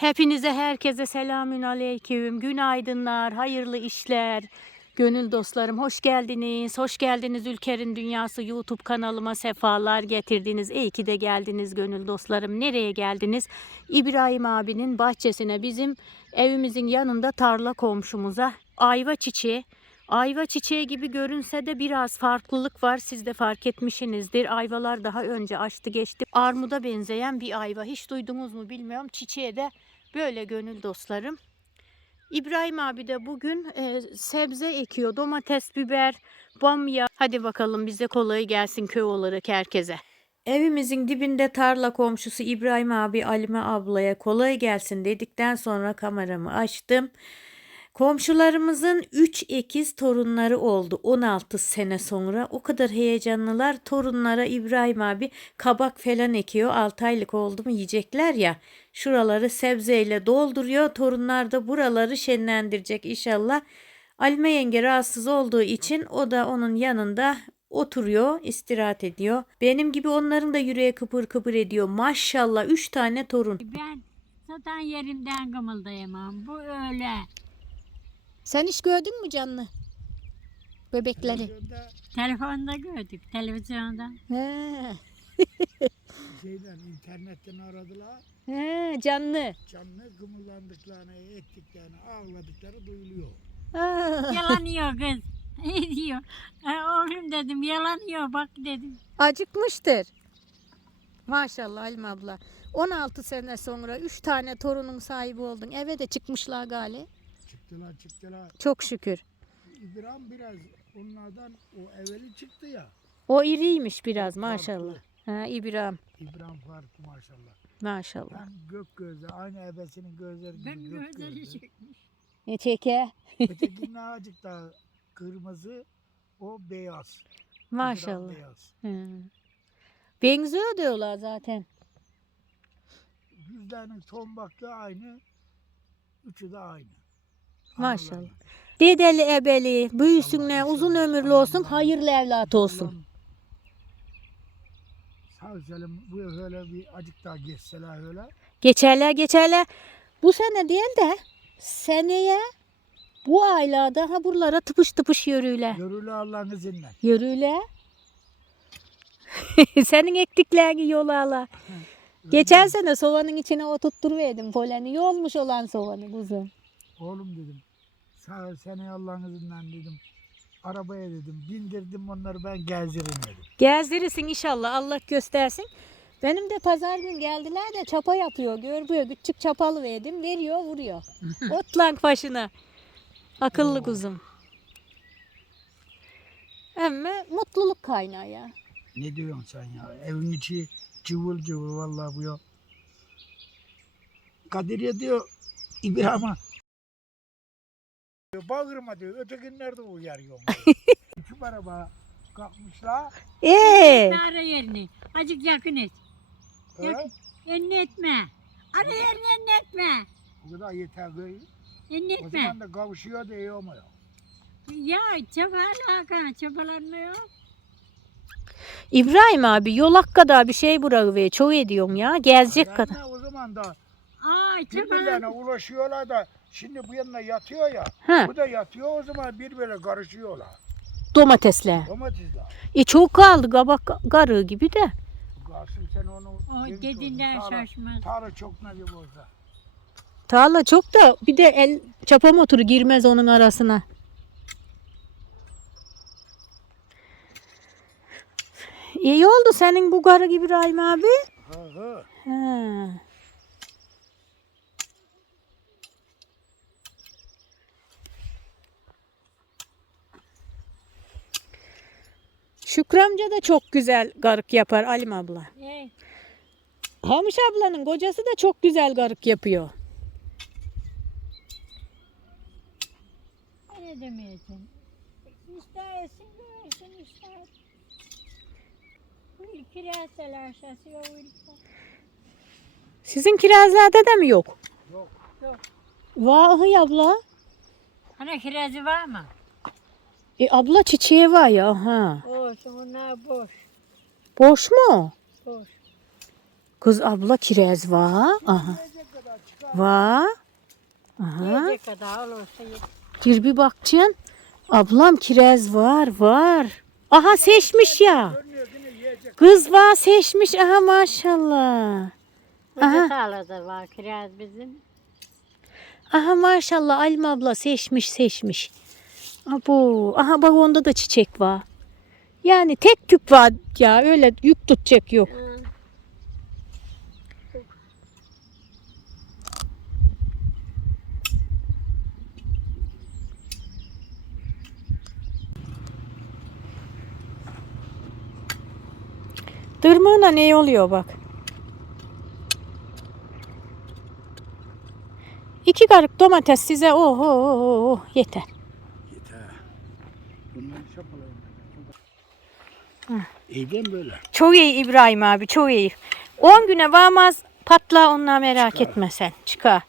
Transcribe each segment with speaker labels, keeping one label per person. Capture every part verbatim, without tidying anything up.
Speaker 1: Hepinize, herkese selamün aleyküm. Günaydınlar, hayırlı işler. Gönül dostlarım, hoş geldiniz. Hoş geldiniz Ülker'in Dünyası YouTube kanalıma, sefalar getirdiniz. İyi ki de geldiniz gönül dostlarım. Nereye geldiniz? İbrahim abinin bahçesine, bizim evimizin yanında tarla komşumuza. Ayva çiçeği. Ayva çiçeği gibi görünse de biraz farklılık var. Siz de fark etmişsinizdir. Ayvalar daha önce açtı geçti. Armuda benzeyen bir ayva. Hiç duydunuz mu bilmiyorum. Çiçeği de böyle gönül dostlarım. İbrahim abi de bugün e, sebze ekiyor. Domates, biber, bamya. Hadi bakalım, bize kolay gelsin köy olarak herkese. Evimizin dibinde tarla komşusu İbrahim abi Alime ablaya kolay gelsin dedikten sonra kameramı açtım. Komşularımızın üç ekiz torunları oldu on altı sene sonra. O kadar heyecanlılar. Torunlara İbrahim abi kabak falan ekiyor. altı aylık oldu mu yiyecekler ya. Şuraları sebzeyle dolduruyor. Torunlar da buraları şenlendirecek inşallah. Alime yenge rahatsız olduğu için o da onun yanında oturuyor, istirahat ediyor. Benim gibi onların da yüreği kıpır kıpır ediyor. Maşallah üç tane torun.
Speaker 2: Ben zaten yerimden kımıldayamam. Bu öyle.
Speaker 1: Sen hiç gördün mü canlı bebekleri?
Speaker 2: Telefonda gördük, televizyonda.
Speaker 1: He.
Speaker 3: Şeyden, internetten aradılar.
Speaker 1: He, canlı.
Speaker 3: Canlı gımıldandıklarını, ettiklerini, ağladıkları duyuluyor.
Speaker 1: Aa,
Speaker 2: Yalanıyor kız. Ne diyor? E, oğlum dedim, yalanıyor bak dedim.
Speaker 1: acıkmıştır. Maşallah Halim abla. on altı sene sonra üç tane torunun sahibi oldun. Eve de çıkmışlar gali.
Speaker 3: Çıktılar çıktılar.
Speaker 1: Çok şükür.
Speaker 3: İbrahim biraz onlardan, o evveli çıktı ya.
Speaker 1: O iriymiş biraz
Speaker 3: Farklı.
Speaker 1: maşallah. Ha, İbrahim.
Speaker 3: İbrahim farklı maşallah.
Speaker 1: Maşallah.
Speaker 3: Hem gök gözü, aynı ebesinin gözleri gibi
Speaker 2: Ben
Speaker 3: gök
Speaker 2: gözleri
Speaker 3: gözü.
Speaker 2: çekmiş.
Speaker 1: Ne çeke?
Speaker 3: Ötekinin azıcık daha kırmızı, o beyaz. İbrahim
Speaker 1: Maşallah.
Speaker 3: beyaz.
Speaker 1: Hı. Benziyor diyorlar zaten.
Speaker 3: Yüzlerinin ton baktığı aynı, üçü de aynı.
Speaker 1: Maşallah.
Speaker 3: Analarına.
Speaker 1: Dedeli ebeli, büyüsünler,
Speaker 3: İnşallah,
Speaker 1: uzun
Speaker 3: inşallah.
Speaker 1: ömürlü olsun,
Speaker 3: Allah'ım.
Speaker 1: hayırlı evlat olsun.
Speaker 3: Allah'ım sağ selim bu öyle bir acık daha geçseler öyle.
Speaker 1: Geçerler geçerler. Bu sene değil de seneye bu aylarda ha buralara tıpış tıpış yürüyle.
Speaker 3: Görürler Allah'ın izniyle.
Speaker 1: Yürüyle. Senin ektiklerini yola. Geçen sene soğanın içine oturtturuverdim poleni. İyi olmuş olan soğanı kuzum.
Speaker 3: Oğlum dedim. Sağ seni Allah'ın izniyle dedim. Arabaya dedim. Bindirdim onları, ben gezdiririm dedim.
Speaker 1: Gezdirirsin inşallah, Allah göstersin. Benim de pazar gün geldiler de çapa yapıyor. Görmüyor. Küçük çapalı verdim. Veriyor vuruyor. Otlank başına. Akıllı
Speaker 3: Oo.
Speaker 1: kuzum. Ama mutluluk kaynağı ya.
Speaker 3: Ne diyorsun sen ya? Evin içi cıvıl cıvıl vallahi bu ya. Kadiriye diyor İbrahim'a. Diyor, bağırma diyor. Ötekinler de uyarıyor. Küçük araba kalkmışlar.
Speaker 1: Ee,
Speaker 2: Ara yerini. Azıcık yakın et.
Speaker 3: Öyle.
Speaker 2: Yakın. Elini etme. Ara yerini elini etme.
Speaker 3: Bu kadar yeter böyle.
Speaker 2: Elini
Speaker 3: O
Speaker 2: etme.
Speaker 3: zaman da kavuşuyor da iyi olmuyor.
Speaker 2: Ya çabala Hakan, çabalanmıyor.
Speaker 1: İbrahim abi yolak kadar bir şey bırakıver. Çok ediyorsun ya. Gezecek
Speaker 3: Yani
Speaker 1: kadar.
Speaker 3: o zaman da
Speaker 2: Ay
Speaker 3: birbirlerine
Speaker 2: çabalan.
Speaker 3: ulaşıyorlar da şimdi bu yanına yatıyor ya.
Speaker 1: Ha,
Speaker 3: Bu da yatıyor, o zaman birbirine karışıyorlar.
Speaker 1: domatesle.
Speaker 3: Domatesler.
Speaker 1: E çok kaldı kabak garı gibi de.
Speaker 3: Kalsın sen onu.
Speaker 2: O
Speaker 3: yemiş
Speaker 2: dediğinden
Speaker 3: olsun. Tarla-
Speaker 2: şaşmaz.
Speaker 3: Tarla çok nasip olsa.
Speaker 1: Tarla çok da bir de el çapa motoru girmez onun arasına. İyi oldu senin bu garı gibi İbrahim abi.
Speaker 3: Ha ha.
Speaker 1: Ha. Şükrü amca da çok güzel garık yapar Alim abla.
Speaker 2: E,
Speaker 1: Hamış ablanın kocası da çok güzel garık yapıyor.
Speaker 2: ne demeyeceksin? İstersin görürsün ister. Bu kirazlar aşağısı yok.
Speaker 1: Sizin kirazlarda da mı yok?
Speaker 3: Yok.
Speaker 2: Yok.
Speaker 1: Vahi abla.
Speaker 2: Hani kirazı var mı?
Speaker 1: E abla çiçeği var ya ha.
Speaker 2: Boş, onlar boş.
Speaker 1: Boş mu?
Speaker 2: Boş.
Speaker 1: Kız abla kiraz var. Aha.
Speaker 3: Ne kadar çıktı?
Speaker 1: Va. Aha.
Speaker 2: Yiyecek kadar olursa ye.
Speaker 1: Gir bir bakacaksın. Ablam kiraz var var. Aha seçmiş ya. Kız var seçmiş. Aha maşallah. Aha.
Speaker 2: Burada tarlada var kiraz bizim.
Speaker 1: Aha maşallah Alim abla seçmiş seçmiş. Abo. Aha bak onda da çiçek var. Yani tek tük var ya öyle yük tutacak yok.
Speaker 2: Hı.
Speaker 1: Dırmığına ne oluyor bak. İki karık domates size oh oh oh oh yeter.
Speaker 3: Yeter. Bunları şapalayın. İyiden böyle.
Speaker 1: Çok iyi İbrahim abi çok iyi. on güne varmaz patla onunla merak
Speaker 3: Çıkar.
Speaker 1: etme sen. Çıkar.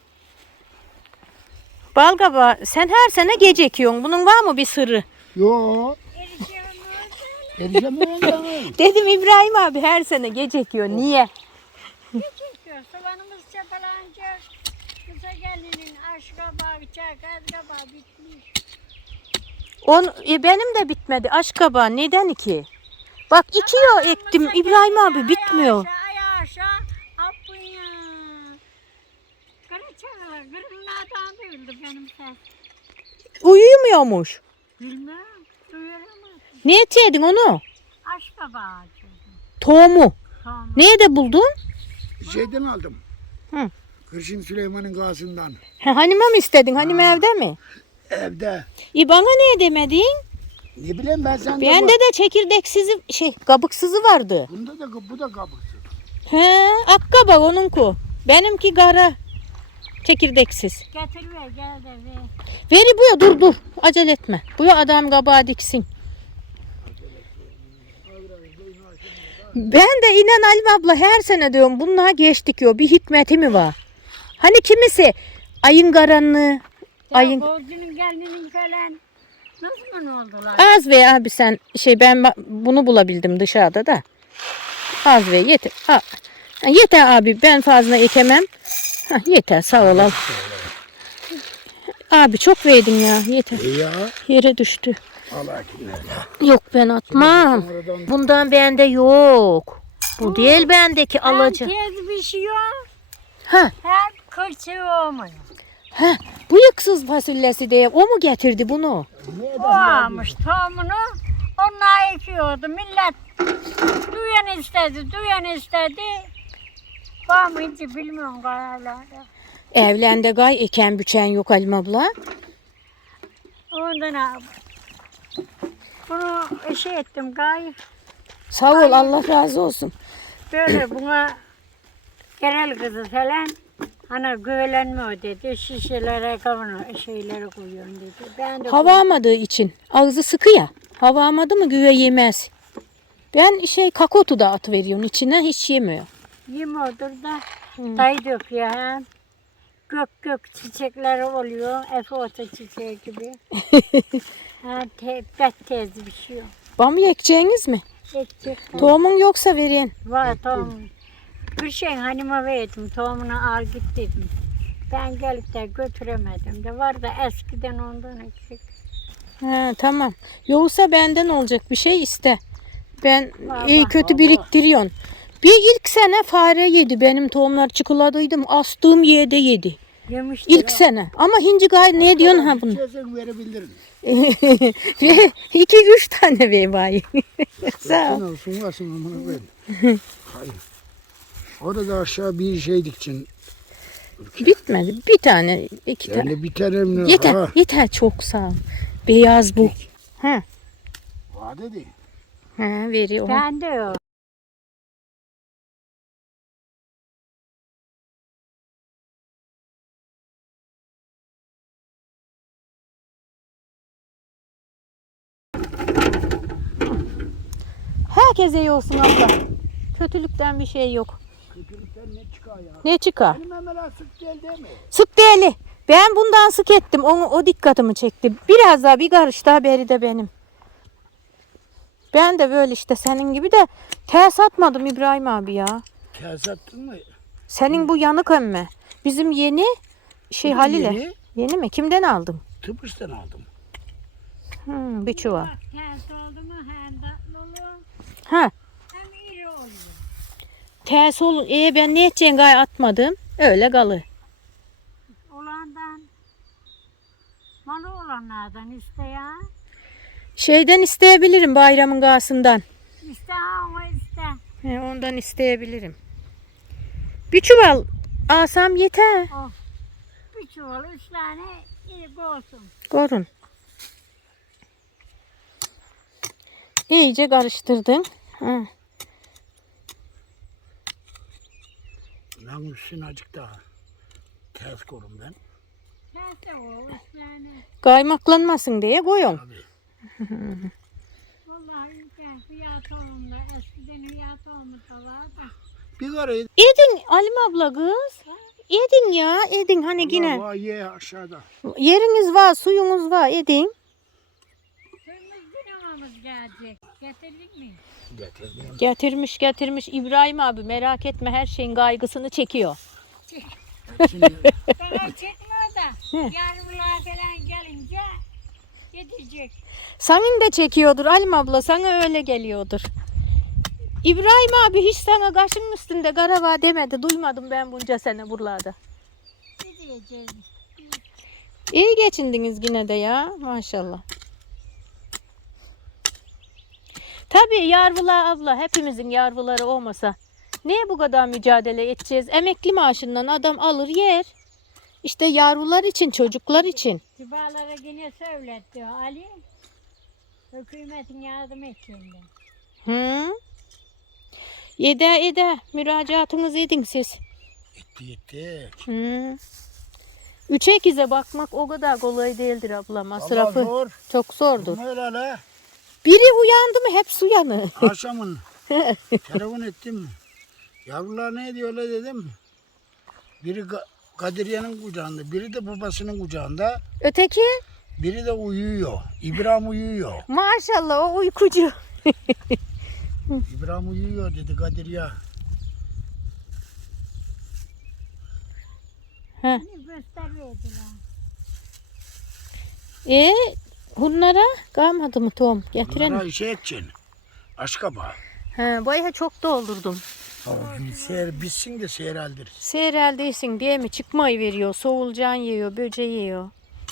Speaker 1: Balgaba sen her sene gece ekiyorsun. Bunun var mı bir sırrı?
Speaker 3: Yo. Erişemiyorum ben.
Speaker 1: Dedim İbrahim abi her sene gece ekiyor. Niye?
Speaker 2: Çünkü soğanımız çapalanacak. Kısa gelinin aşk kabağı, çakaz kabağı bitmiş.
Speaker 1: On, e, benim de bitmedi aşk kabağı. Neden ki? Bak iki yıl ektim İbrahim abi bitmiyor.
Speaker 2: Ay aşağı, apın ya. Karaçağlar, kırımlardan duyuldu benim ses.
Speaker 1: Uyumuyormuş.
Speaker 2: Bilmem, duyuramaz.
Speaker 1: Ne etiyedin onu?
Speaker 2: Aşk kabağı çocuğum.
Speaker 1: Tohumu.
Speaker 2: Tamam.
Speaker 1: Nerede buldun?
Speaker 3: Şeyden aldım.
Speaker 1: Hı.
Speaker 3: Kırşın Süleyman'ın gazından.
Speaker 1: He, hanıma mı istedin? Hanım evde mi?
Speaker 3: Evde.
Speaker 1: E bana niye demedin?
Speaker 3: Ne bileyim ben sende
Speaker 1: Bende de çekirdeksizi şey kabıksızı vardı.
Speaker 3: Bunda da bu da kabuksu.
Speaker 1: He, akkabak onunku. Benimki kara. Çekirdeksiz.
Speaker 2: Getir ver, gel de ver.
Speaker 1: Veri buya dur dur. Acele etme. Buya adam kabağı diksin. Ben de inan Halim abla her sene diyorum bunlar geç dikiyor. Bir hikmeti mi var? Hani kimisi ayın karanlığı,
Speaker 2: Ya
Speaker 1: ayın...
Speaker 2: Bolcu'nun gelinin falan nasıl mı oldular?
Speaker 1: Az ve abi sen şey ben ba- bunu bulabildim dışarıda da. Az ve yeter. Ha, yeter abi ben fazla ekemem. Ha, yeter sağ ol al. Abi çok verdin ya yeter.
Speaker 3: E ya.
Speaker 1: Yere düştü.
Speaker 3: Allah aşkına.
Speaker 1: Yok ben atmam.
Speaker 3: Sonradan
Speaker 1: Bundan bende yok. Bu değil bendeki
Speaker 2: Hem
Speaker 1: alıcı.
Speaker 2: tez pişiyor,
Speaker 1: Ha,
Speaker 2: hem kırçığı olmuyor.
Speaker 1: ha. Bu yıksız fasulyesi diye o mu getirdi bunu?
Speaker 2: O almış tohumunu, onlar ekiyordu. Millet duyan istedi, duyan istedi. Var mı hiç bilmiyorum kararlarda.
Speaker 1: Evlende gay eken büçen yok Halim abla.
Speaker 2: Ondan abi. Bunu şey ettim gayet.
Speaker 1: Sağ ol Allah razı olsun.
Speaker 2: Böyle buna genel kızı falan hani güvelenmiyor dedi. Şişelere kavunu şeyleri koyuyorum dedi. Ben de
Speaker 1: Hava almadığı için ağzı sıkı ya. Hava almadı mı güve yemez. Ben şey kakotu da atıveriyorum içine hiç yemiyor.
Speaker 2: yemiyordur da dayı döküyor hem. Gök gök çiçekleri oluyor. Efe ota çiçeği gibi. ha, te, bet tez pişiyor.
Speaker 1: Bam ekeceğiniz mi?
Speaker 2: Ekecek.
Speaker 1: Tohumun yoksa verin.
Speaker 2: Var tohum. Bir şey hanıma verdim. Tohumunu al git dedim. Ben gelip de götüremedim de. Var da eskiden ondan eksik.
Speaker 1: Ha, tamam. Yoksa benden olacak bir şey iste. Ben
Speaker 2: Vallahi.
Speaker 1: iyi kötü biriktiriyorsun. Bir ilk sene fare yedi. Benim tohumlar çikoladaydım. Astığım yerde yedi.
Speaker 2: Yemiştir.
Speaker 1: İlk sene. Ama hinci gay ne diyorsun ha bunu?
Speaker 3: İçersen verebilirim.
Speaker 1: Ve iki üç tane veybayı. Sağ ol.
Speaker 3: Sen olsun varsın amına koyayım. Hayır. Orada aşağı bir şey dikeceksin.
Speaker 1: Bitmedi. Bir tane, iki tane.
Speaker 3: Yani biterim.
Speaker 1: Yeter,
Speaker 3: Ha.
Speaker 1: yeter çok sağ ol. Beyaz bu. Ha,
Speaker 3: Va dedi.
Speaker 1: ha veriyor.
Speaker 2: Ben de o.
Speaker 1: Herkese iyi olsun abla. Kötülükten bir şey yok.
Speaker 3: Kötülükten ne çıkar ya?
Speaker 1: Ne çıkar?
Speaker 3: Benim hemen sık gel değil mi?
Speaker 1: Sık değerli. Ben bundan sık ettim. Onu, o dikkatimi çekti. Biraz daha bir karış daha beri de benim. Ben de böyle işte senin gibi de ters atmadım İbrahim abi ya.
Speaker 3: Ters attın mı?
Speaker 1: Senin bu yanık emme. Bizim yeni şey
Speaker 3: Bu da
Speaker 1: Halil'e.
Speaker 3: yeni.
Speaker 1: Yeni mi? Kimden aldın?
Speaker 3: Tıbrıs'tan aldım.
Speaker 1: Hmm, bir çuval.
Speaker 2: Bak ters oldu mu hem tatlı olur
Speaker 1: Ha,
Speaker 2: hem iri oluyor.
Speaker 1: ters olun. E ben ne edeceğim gay atmadım. Öyle galı.
Speaker 2: Olandan malı olanlardan iste ya.
Speaker 1: Şeyden isteyebilirim bayramın gağısından.
Speaker 2: İste ama iste.
Speaker 1: He, ondan isteyebilirim. Bir çuval alsam yeter.
Speaker 2: Oh. Bir çuval üç tane iyi olsun.
Speaker 1: Görün. İyice karıştırdın. Ha.
Speaker 3: Ben üstüne azıcık daha ters korum ben.
Speaker 2: Neyse o üç tane.
Speaker 1: Kaymaklanmasın diye koyun.
Speaker 3: Tabii.
Speaker 2: Vallahi ülke hıyar tohumda eskiden hıyar tohumu da var da.
Speaker 3: Bir karayı
Speaker 1: Edin Alim abla kız. Edin ya edin hani yine.
Speaker 3: Allah ye aşağıda.
Speaker 1: Yeriniz var suyunuz var edin.
Speaker 2: Suyumuz dinamamız gelecek. Getirdik mi?
Speaker 3: Getirdim.
Speaker 1: Getirmiş getirmiş İbrahim abi merak etme her şeyin kaygısını çekiyor.
Speaker 3: Hepsini
Speaker 2: Daha çekmiyor da yavrular falan gelince gidecek.
Speaker 1: Senin de çekiyordur Alim abla sana öyle geliyordur. İbrahim abi hiç sana kaşın üstünde karava demedi. Duymadım ben bunca sene buralarda.
Speaker 2: Ne diyeceğiz?
Speaker 1: İyi geçindiniz yine de ya maşallah. Tabii yarvılar abla hepimizin yarvıları olmasa niye bu kadar mücadele edeceğiz? Emekli maaşından adam alır yer. İşte yavrular için çocuklar için.
Speaker 2: Kibarlara yine söyletti Ali. Hükümetin yardım edeceğini.
Speaker 1: Hı? Yede yede müracaatınızı edin siz.
Speaker 3: etti etti.
Speaker 1: Hı. Üçe ikize bakmak o kadar kolay değildir abla. Masrafı
Speaker 3: Allah zor.
Speaker 1: çok zordur.
Speaker 3: Bunu öyle hele.
Speaker 1: Biri uyandı mı hep su yanı.
Speaker 3: Akşamın telefon ettim. Yavrular ne diyor öyle dedim. Biri Ga- Kadriye'nin kucağında, biri de babasının kucağında,
Speaker 1: Öteki
Speaker 3: biri de uyuyor. İbrahim uyuyor.
Speaker 1: maşallah o uykucu.
Speaker 3: İbrahim uyuyor dedi Kadriye.
Speaker 2: Hani gösteriyordular.
Speaker 1: E bunlara kalmadı mı Tom? Getirelim.
Speaker 3: Bunlara işe edeceksin. Aşkaba.
Speaker 1: He, bayağı çok doldurdum.
Speaker 3: Seher bitsin de seyreldir.
Speaker 1: Seyreldeysin diye mi? Çıkmayı veriyor. Soğulcan yiyor, böceği yiyor.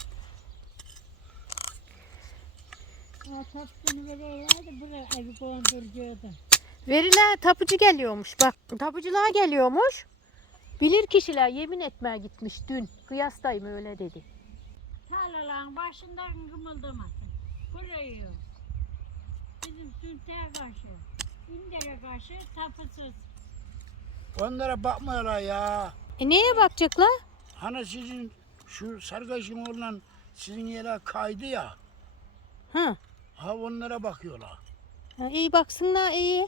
Speaker 2: O tapsını veriyorlardı buraya evi konduruyordu.
Speaker 1: Veriler tapucu geliyormuş. Bak tapucular geliyormuş. Bilir kişiler yemin etmeye gitmiş dün. Kıyastayım öyle dedi.
Speaker 2: Tarlaların başından kımıldamasın. Burayı. Bizim sünteğe karşı. İndere karşı tapısız.
Speaker 3: Onlara bakmıyorlar ya.
Speaker 1: E neye bakacaklar?
Speaker 3: Hani sizin şu sargaçın olan sizin yere kaydı ya.
Speaker 1: Ha.
Speaker 3: Ha onlara bakıyorlar.
Speaker 1: Ha, iyi baksınlar iyi.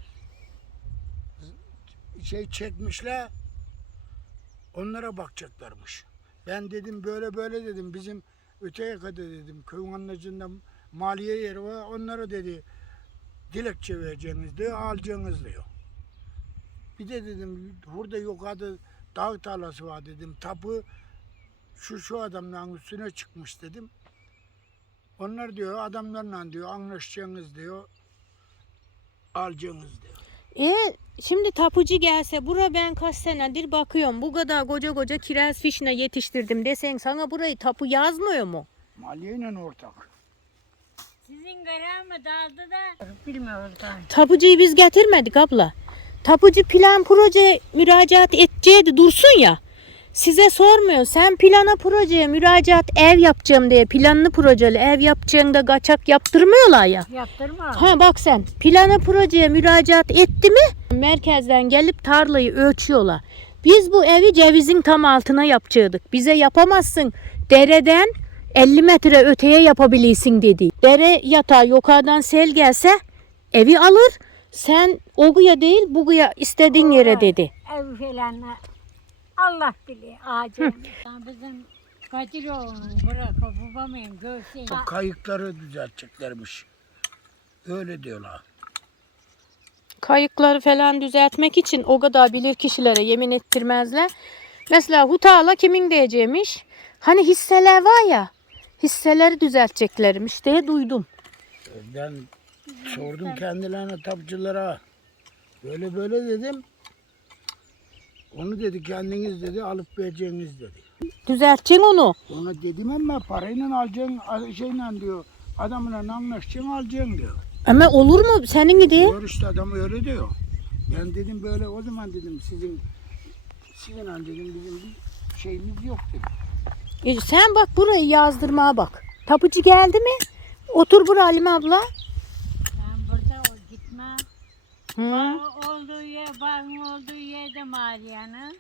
Speaker 3: Şey çekmişler. Onlara bakacaklarmış. Ben dedim böyle böyle dedim. Bizim öteye kadar dedim. Köyün anlaşından maliye yeri var. Onlara dedi dilekçe vereceğiniz diyor. Alacaksınız diyor. Bir de dedim burada yukarıda dağ tarlası var dedim. Tapu şu şu adamların üstüne çıkmış dedim. Onlar diyor adamlarla diyor anlaşacaksınız diyor. Alacaksınız diyor.
Speaker 1: E şimdi tapucu gelse bura ben kaç senedir bakıyorum. Bu kadar koca koca kiraz fişine yetiştirdim desen sana burayı tapu yazmıyor mu?
Speaker 3: Maliyeyle ortak.
Speaker 2: Sizin garam mı daldı da bilmiyoruz daha.
Speaker 1: Tapucuyu biz getirmedik abla. Tapucu plan proje müracaat edeceğiydi dursun ya. Size sormuyor. Sen plana projeye müracaat ev yapacağım diye planlı projeli ev yapacağında kaçak yaptırmıyorlar ya.
Speaker 2: Yaptırma.
Speaker 1: Ha bak sen plana projeye müracaat etti mi merkezden gelip tarlayı ölçüyorlar. Biz bu evi cevizin tam altına yapacaktık. Bize yapamazsın dereden elli metre öteye yapabilirsin dedi. Dere yatağı yukarıdan sel gelse evi alır. Sen o güya değil bu güya istediğin yere dedi.
Speaker 2: Ev falan Allah bilir ağacını. Bizim Kadiroğlu'nun bırakıp babamın göğsüne.
Speaker 3: O kayıkları düzelteceklermiş. Öyle diyorlar.
Speaker 1: Kayıkları falan düzeltmek için o kadar bilir kişilere yemin ettirmezler. Mesela hutala kimin diyeceğimiş? Hani hisseler var ya. Hisseleri düzelteceklermiş diye duydum.
Speaker 3: Ben sordum kendilerine, tapçılara. Böyle böyle dedim. Onu dedi kendiniz dedi alıp vereceğiniz dedi.
Speaker 1: Düzelteceksin onu.
Speaker 3: Ona dedim ama parayla alacaksın şeyle diyor. Adamla anlaşacaksın alacaksın diyor.
Speaker 1: Ama olur mu senin gibi?
Speaker 3: Diyor işte adam öyle diyor. Ben dedim böyle o zaman dedim sizin sizin dedim bizim bir şeyimiz yok dedim.
Speaker 1: E sen bak burayı yazdırmaya bak. Tapıcı geldi mi? Otur buraya Halime abla.
Speaker 2: Ben burada o gitmem.
Speaker 1: Hı.
Speaker 2: O olduğu yer, bağın olduğu yerde Maria'nın.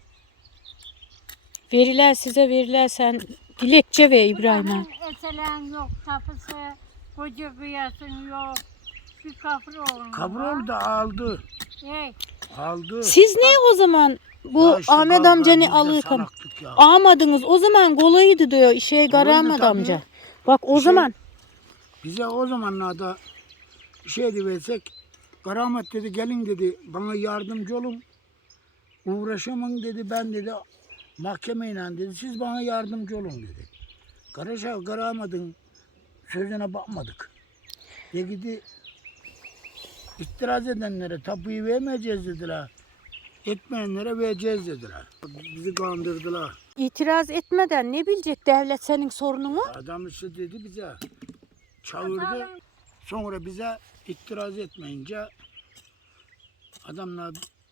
Speaker 1: Veriler size veriler sen dilekçe ver İbrahim'e.
Speaker 2: Buranın eselen yok, tapısı, koca kıyasın yok. Bir kafır oğlum
Speaker 3: Kabrol da aldı.
Speaker 2: Hey,
Speaker 3: Aldı.
Speaker 1: Siz ne o zaman bu
Speaker 3: Ya işte
Speaker 1: Ahmet
Speaker 3: kavga
Speaker 1: amcanı
Speaker 3: biz de
Speaker 1: alırken
Speaker 3: salaktık ya.
Speaker 1: almadınız o zaman kolaydı diyor şey
Speaker 3: Kolaydı
Speaker 1: Ahmet
Speaker 3: tabii.
Speaker 1: amca. Bak o
Speaker 3: Şey-
Speaker 1: zaman
Speaker 3: Bize o zamanlarda şey versek Karamet dedi gelin dedi bana yardımcı olun. Uğraşamam dedi ben dedi mahkemeyle dedi siz bana yardımcı olun dedi. Karaşa Karamet'in sözüne bakmadık. De gidi itiraz edenlere tapuyu vermeyeceğiz dediler. Etmeyenlere vereceğiz dediler. Bizi kandırdılar.
Speaker 1: itiraz etmeden ne bilecek devlet senin sorununu?
Speaker 3: Adam işte dedi bize çağırdı. Sonra bize itiraz etmeyince adamlar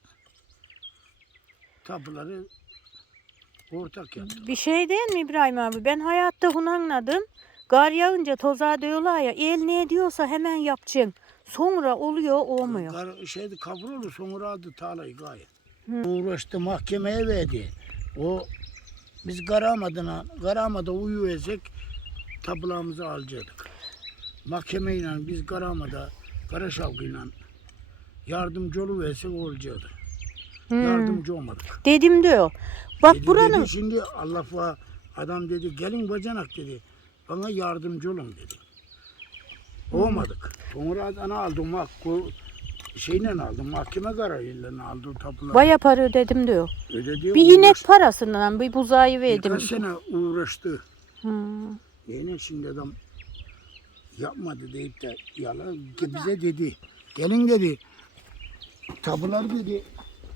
Speaker 3: tapuları ortak yaptı.
Speaker 1: Bir şey değil mi İbrahim abi? Ben hayatta bunu anladım. Gar yağınca toza diyorlar ya el ne diyorsa hemen yapacaksın. Sonra oluyor olmuyor.
Speaker 3: Kar, şeydi kavrolu sonra aldı tarlayı gayet. Uğraştı mahkemeye verdi. O biz Karamada'na Karamada'da uyuversek tapularımızı alacaktık. Mahkemeyle biz Karamada Karaşavkı'yla yardımcı oluversek olacaktı.
Speaker 1: Hmm.
Speaker 3: Yardımcı olmadık.
Speaker 1: Dedim diyor. Bak
Speaker 3: Dedi,
Speaker 1: buranın
Speaker 3: dedi, şimdi Allah var adam dedi gelin bacanak dedi. Bana yardımcı olun dedi. Olmadık. Sonra ana aldım bak bu şeyle aldım mahkeme kararıyla aldım tapuları.
Speaker 1: baya para ödedim diyor.
Speaker 3: Ödedi,
Speaker 1: Bir inek
Speaker 3: uğraştı.
Speaker 1: parasından bir buzağı verdim.
Speaker 3: Birkaç sene uğraştı.
Speaker 1: Hmm.
Speaker 3: Yine şimdi adam yapmadı deyip de yalan ki bize dedi. Gelin dedi. Tabular dedi.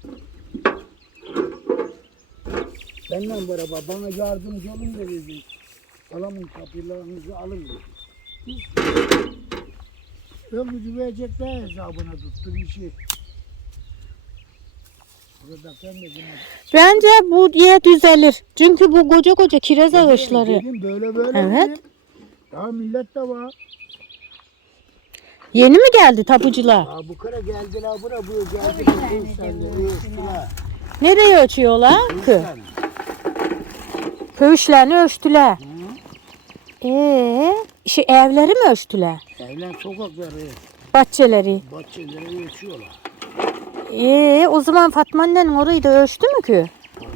Speaker 3: Benden beraber bana yardımcı olun da dedi. Alamın tapularınızı alın dedi. Biz ömrü verecekler hesabına tuttu bir şey. Burada ben de bunu
Speaker 1: Bence bu yer düzelir. Çünkü bu koca koca kiraz ağaçları.
Speaker 3: dedim, böyle böyle
Speaker 1: Evet.
Speaker 3: dedim. Daha millet de var.
Speaker 1: Yeni mi geldi tapucular?
Speaker 3: Ya bu kara geldiler bura bu geldiler. Ölçtüler.
Speaker 1: Nereye ölçüyorlar? Kö.
Speaker 3: Ölçtüler.
Speaker 1: Kövüşlerini ölçtüler. Ee, şey evleri mi ölçtüler?
Speaker 3: Evlen sokakları,
Speaker 1: Bahçeleri.
Speaker 3: bahçeleri ölçüyorlar.
Speaker 1: Ee, o zaman Fatma annenin orayı da ölçtü mü ki?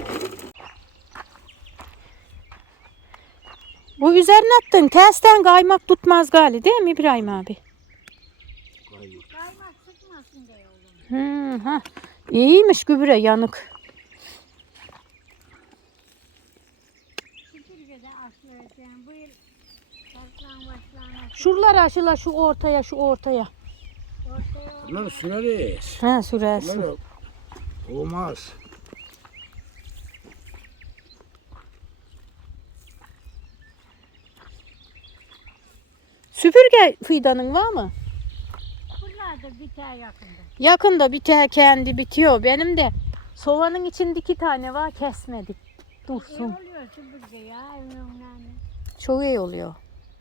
Speaker 1: Bu üzerine attın. Tersten kaymak tutmaz gali değil mi İbrahim abi?
Speaker 2: kaymak sıkmasın diye oğlum.
Speaker 1: Hmm, ha. İyiymiş gübre yanık.
Speaker 2: Süpürgede aslayacağım. Bu yıl başlan başlan
Speaker 1: Şuralar aşıla şu ortaya şu ortaya.
Speaker 2: ortaya
Speaker 3: Bunları süreriz.
Speaker 1: Ha sürersin.
Speaker 3: Bunları olmaz.
Speaker 1: Süpürge fidanın var mı?
Speaker 2: bunlar da biter yakında.
Speaker 1: Yakında biter kendi bitiyor. Benim de sovanın içinde iki tane var kesmedik.
Speaker 2: İyi
Speaker 1: Dursun.
Speaker 2: oluyor süpürge ya evin önüne.
Speaker 1: Çok iyi oluyor.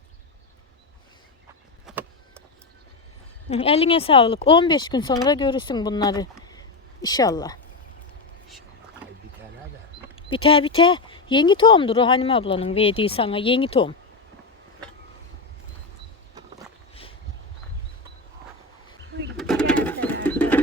Speaker 1: Hı, eline sağlık. on beş gün sonra görürsün bunları. İnşallah.
Speaker 3: Ay biterler de.
Speaker 1: Biter biter. Yeni tohumdur o Hanım ablanın verdiği sana yeni tohum.
Speaker 2: Bu iki gelseler.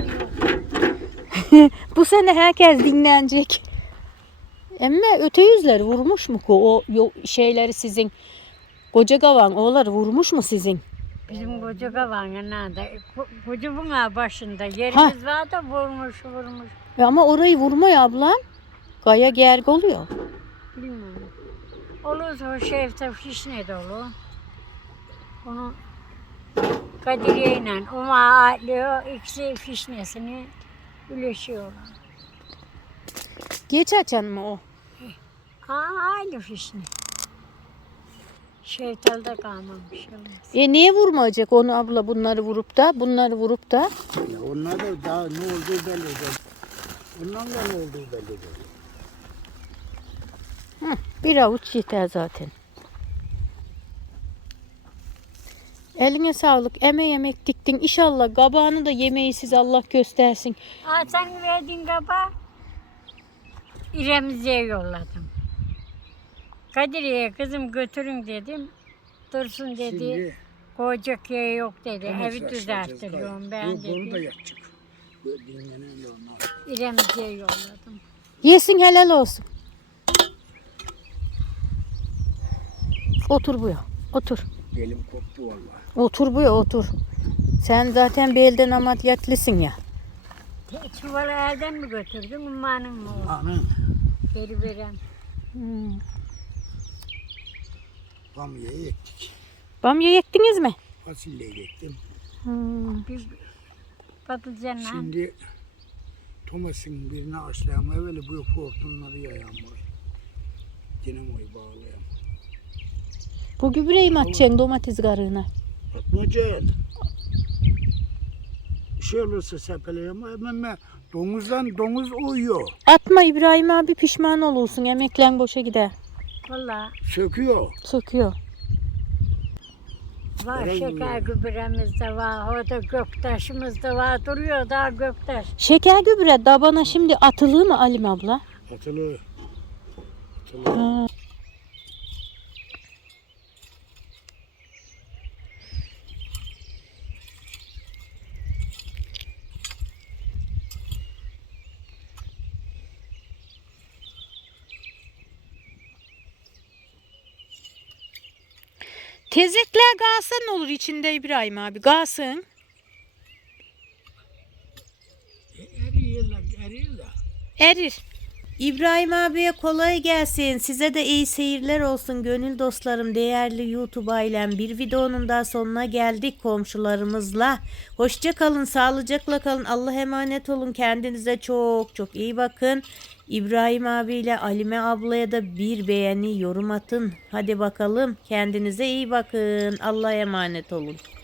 Speaker 1: Bu sene herkes dinlenecek. Ama öte yüzleri vurmuş mu ko o yo- şeyleri sizin koca kavan oğları vurmuş mu sizin?
Speaker 2: Bizim koca kavanın nerede? Koca buna başında yerimiz var da vurmuş vurmuş.
Speaker 1: E ama orayı vurmuyor ablam. Kaya gerg oluyor.
Speaker 2: Bilmiyorum. Olursa o şefte fişne dolu. Onu Kadriye ile Uma atlıyor. İkisi fişnesini üleşiyorlar.
Speaker 1: Geç açan mı o?
Speaker 2: Aa, aynı fişne. Şeftalda kalmamış. Olmaz.
Speaker 1: E niye vurmayacak onu abla bunları vurup da bunları vurup da?
Speaker 3: Ya onlar da daha ne olduğu belli değil. Bundan da ne olduğu belli değil.
Speaker 1: Hı, bir avuç yeter zaten. Eline sağlık. Emeği yemek diktin. İnşallah kabağını da yemeği siz Allah göstersin.
Speaker 2: Aa, sen verdiğin kaba İremzi'ye yolladım. Kadriye kızım götürün dedim. Dursun dedi.
Speaker 3: Şimdi
Speaker 2: Koyacak yer yok dedi.
Speaker 3: Tamam,
Speaker 2: Evi
Speaker 3: saç
Speaker 2: düzelttiriyorum
Speaker 3: yapacağız
Speaker 2: ben
Speaker 3: gayet. Yok, onu da
Speaker 2: dedi.
Speaker 3: yapacak. Böyle dinlenen de onlar.
Speaker 2: İremzi'ye yolladım.
Speaker 1: Yesin helal olsun. Otur bu ya. Otur.
Speaker 3: Belim koptu vallahi.
Speaker 1: Otur bu ya otur. Sen zaten belden ameliyatlısın ya.
Speaker 2: Çuvalı elden mi götürdün? Ummanın mı o?
Speaker 3: Amin.
Speaker 2: Geri veren.
Speaker 1: Hmm.
Speaker 3: Bamya'yı ektik.
Speaker 1: Bamya yektiniz mi?
Speaker 3: Fasulyeyi ektim.
Speaker 1: Hmm.
Speaker 2: Bir patlıcanla.
Speaker 3: Şimdi Thomas'ın birine açlayalım. Evveli bu hortumları yayalım. Dinamoyu bağlayalım.
Speaker 1: Bu gübreyi mi atacaksın domates karığına?
Speaker 3: Atmayacaksın. Bir şey olursa sepeleyem. Hemen domuzdan domuz uyuyor.
Speaker 1: Atma İbrahim abi pişman olursun. Emeklen boşa gider.
Speaker 2: Valla
Speaker 3: Söküyor.
Speaker 1: Söküyor.
Speaker 2: var
Speaker 3: Nereye
Speaker 2: şeker
Speaker 3: gidiyor?
Speaker 2: gübremiz de var. Orada göktaşımız da var. Duruyor daha göktaş.
Speaker 1: Şeker gübre dabana şimdi atılır mı Alim abla?
Speaker 3: Atılı. Atılı.
Speaker 1: Ha. Tezekler kalsa ne olur içinde İbrahim abi? Kalsın.
Speaker 3: Eriyorlar, eriyorlar.
Speaker 1: Erir. İbrahim abiye kolay gelsin. Size de iyi seyirler olsun gönül dostlarım, değerli YouTube ailem. Bir videonun daha sonuna geldik komşularımızla. Hoşça kalın, sağlıcakla kalın. Allah'a emanet olun. Kendinize çok çok iyi bakın. İbrahim abiyle Alime ablaya da bir beğeni, yorum atın. Hadi bakalım. Kendinize iyi bakın. Allah'a emanet olun.